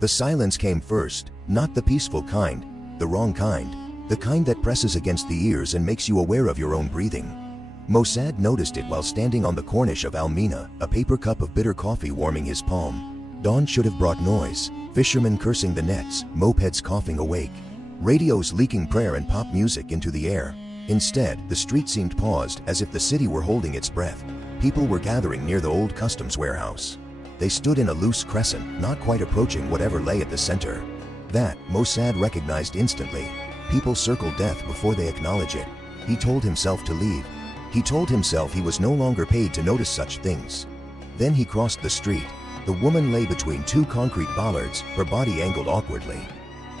The silence came first, not the peaceful kind, the wrong kind, the kind that presses against the ears and makes you aware of your own breathing. Mossad noticed it while standing on the cornice of Almina, a paper cup of bitter coffee warming his palm. Dawn should have brought noise, fishermen cursing the nets, mopeds coughing awake, radios leaking prayer and pop music into the air. Instead, the street seemed paused, as if the city were holding its breath. People were gathering near the old customs warehouse. They stood in a loose crescent, not quite approaching whatever lay at the center. That, Mossad recognized instantly. People circle death before they acknowledge it. He told himself to leave. He told himself he was no longer paid to notice such things. Then he crossed the street. The woman lay between two concrete bollards, her body angled awkwardly,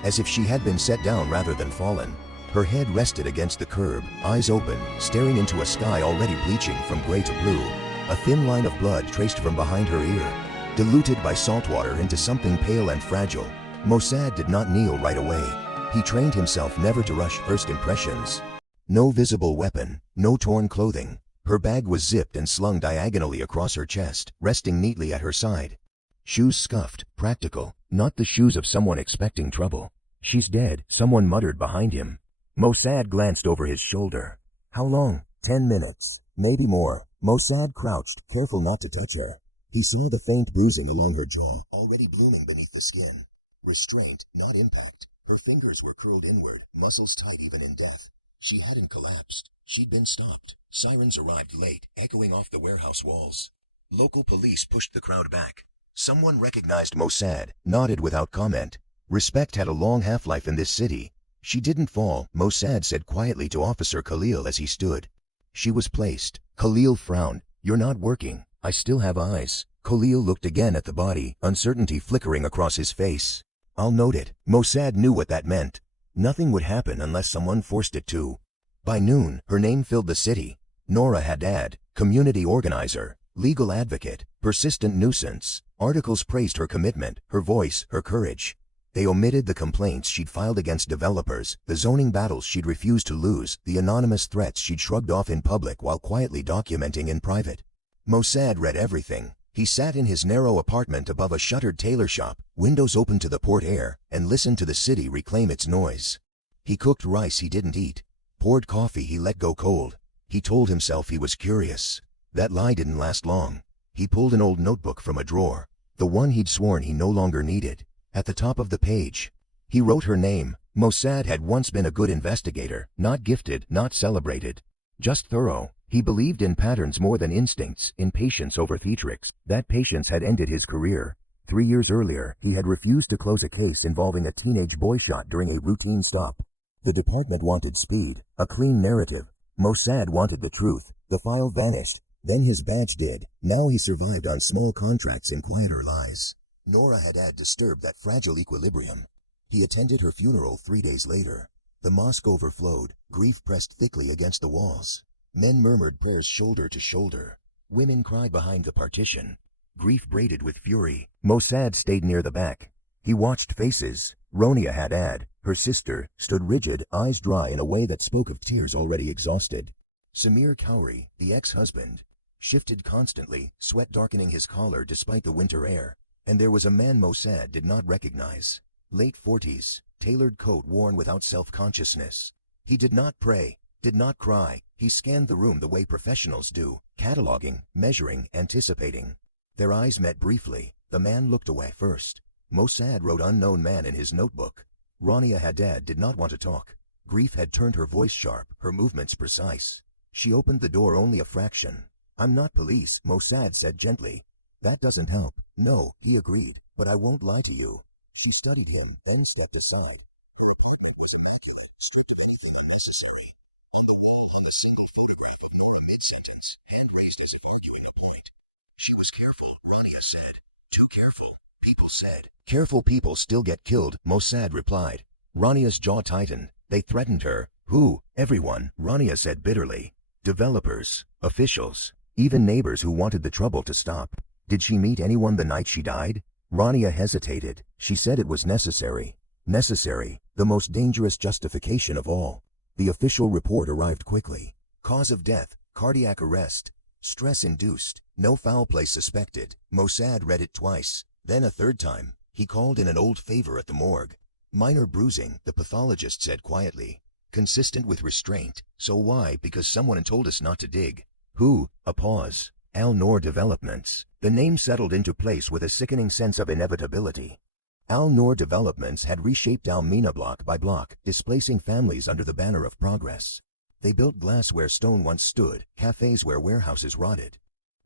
as if she had been set down rather than fallen. Her head rested against the curb, eyes open, staring into a sky already bleaching from gray to blue. A thin line of blood traced from behind her ear, diluted by salt water into something pale and fragile. Mossad did not kneel right away. He trained himself never to rush first impressions. No visible weapon, no torn clothing. Her bag was zipped and slung diagonally across her chest, resting neatly at her side. Shoes scuffed, practical, not the shoes of someone expecting trouble. She's dead, someone muttered behind him. Mossad glanced over his shoulder. How long? 10 minutes. Maybe more. Mossad crouched, careful not to touch her. He saw the faint bruising along her jaw, already blooming beneath the skin. Restraint, not impact. Her fingers were curled inward, muscles tight even in death. She hadn't collapsed. She'd been stopped. Sirens arrived late, echoing off the warehouse walls. Local police pushed the crowd back. Someone recognized Mossad, nodded without comment. Respect had a long half-life in this city. She didn't fall, Mossad said quietly to Officer Khalil as he stood. She was placed. Khalil frowned. You're not working. I still have eyes. Khalil looked again at the body, uncertainty flickering across his face. I'll note it. Mossad knew what that meant. Nothing would happen unless someone forced it to. By noon, her name filled the city. Nora Haddad, community organizer, legal advocate, persistent nuisance. Articles praised her commitment, her voice, her courage. They omitted the complaints she'd filed against developers, the zoning battles she'd refused to lose, the anonymous threats she'd shrugged off in public while quietly documenting in private. Mossad read everything. He sat in his narrow apartment above a shuttered tailor shop, windows open to the port air, and listened to the city reclaim its noise. He cooked rice he didn't eat, poured coffee he let go cold. He told himself he was curious. That lie didn't last long. He pulled an old notebook from a drawer, the one he'd sworn he no longer needed. At the top of the page, he wrote her name. Mossad had once been a good investigator, not gifted, not celebrated, just thorough. He believed in patterns more than instincts, in patience over theatrics. That patience had ended his career. 3 years earlier, he had refused to close a case involving a teenage boy shot during a routine stop. The department wanted speed, a clean narrative. Mossad wanted the truth. The file vanished. Then his badge did. Now he survived on small contracts and quieter lies. Nora Haddad disturbed that fragile equilibrium. He attended her funeral 3 days later. The mosque overflowed, grief pressed thickly against the walls. Men murmured prayers shoulder to shoulder. Women cried behind the partition. Grief braided with fury. Mossad stayed near the back. He watched faces. Ronia Haddad, her sister, stood rigid, eyes dry in a way that spoke of tears already exhausted. Samir Kauri, the ex-husband, shifted constantly, sweat darkening his collar despite the winter air. And there was a man Mossad did not recognize. Late 40s, tailored coat worn without self-consciousness. He did not pray, did not cry. He scanned the room the way professionals do, cataloging, measuring, anticipating. Their eyes met briefly. The man looked away first. Mossad wrote unknown man in his notebook. Rania Haddad did not want to talk. Grief had turned her voice sharp, her movements precise. She opened the door only a fraction. I'm not police, Mossad said gently. That doesn't help. No, he agreed, but I won't lie to you. She studied him, then stepped aside. Her apartment was needful, stripped of anything unnecessary. On the wall hung a single photograph of Nora mid-sentence, hand raised as if arguing a point. She was careful, Rania said. Too careful, people said. Careful people still get killed, Mossad replied. Rania's jaw tightened. They threatened her. Who? Everyone, Rania said bitterly. Developers, officials, even neighbors who wanted the trouble to stop. Did she meet anyone the night she died? Rania hesitated. She said it was necessary. Necessary, the most dangerous justification of all. The official report arrived quickly. Cause of death, cardiac arrest. Stress-induced, no foul play suspected. Mossad read it twice, then a third time. He called in an old favor at the morgue. Minor bruising, the pathologist said quietly. Consistent with restraint. So why? Because someone told us not to dig. Who? A pause. Al-Noor Developments. The name settled into place with a sickening sense of inevitability. Al-Noor Developments had reshaped Almina block by block, displacing families under the banner of progress. They built glass where stone once stood, cafes where warehouses rotted.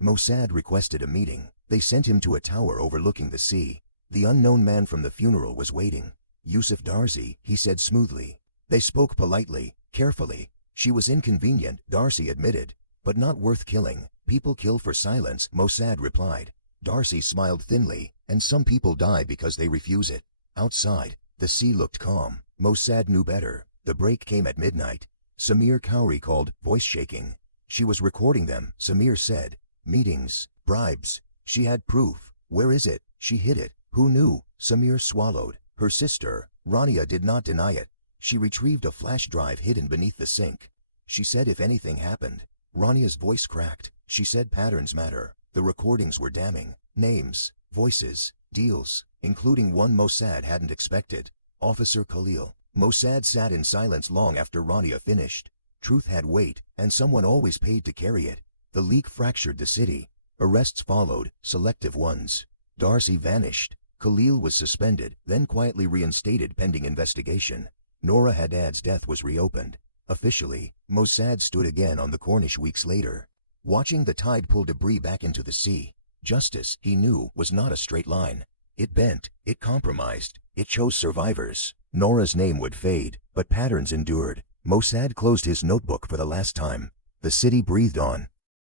Mossad requested a meeting. They sent him to a tower overlooking the sea. The unknown man from the funeral was waiting. Yusuf Darcy, he said smoothly. They spoke politely, carefully. She was inconvenient, Darcy admitted, but not worth killing. People kill for silence, Mossad replied. Darcy smiled thinly, and some people die because they refuse it. Outside, the sea looked calm. Mossad knew better. The break came at midnight. Samir Khoury called, voice shaking. She was recording them, Samir said. Meetings, bribes. She had proof. Where is it? She hid it. Who knew? Samir swallowed. Her sister, Rania, did not deny it. She retrieved a flash drive hidden beneath the sink. She said if anything happened. Rania's voice cracked. She said patterns matter. The recordings were damning. Names, voices, deals, including one Mossad hadn't expected. Officer Khalil. Mossad sat in silence long after Rania finished. Truth had weight, and someone always paid to carry it. The leak fractured the city. Arrests followed, selective ones. Darcy vanished. Khalil was suspended, then quietly reinstated pending investigation. Noura Haddad's death was reopened. Officially, Mossad stood again on the Corniche weeks later, watching the tide pull debris back into the sea. Justice, he knew, was not a straight line. It bent, it compromised, it chose survivors. Noura's name would fade, but patterns endured. Mossad closed his notebook for the last time. The city breathed on.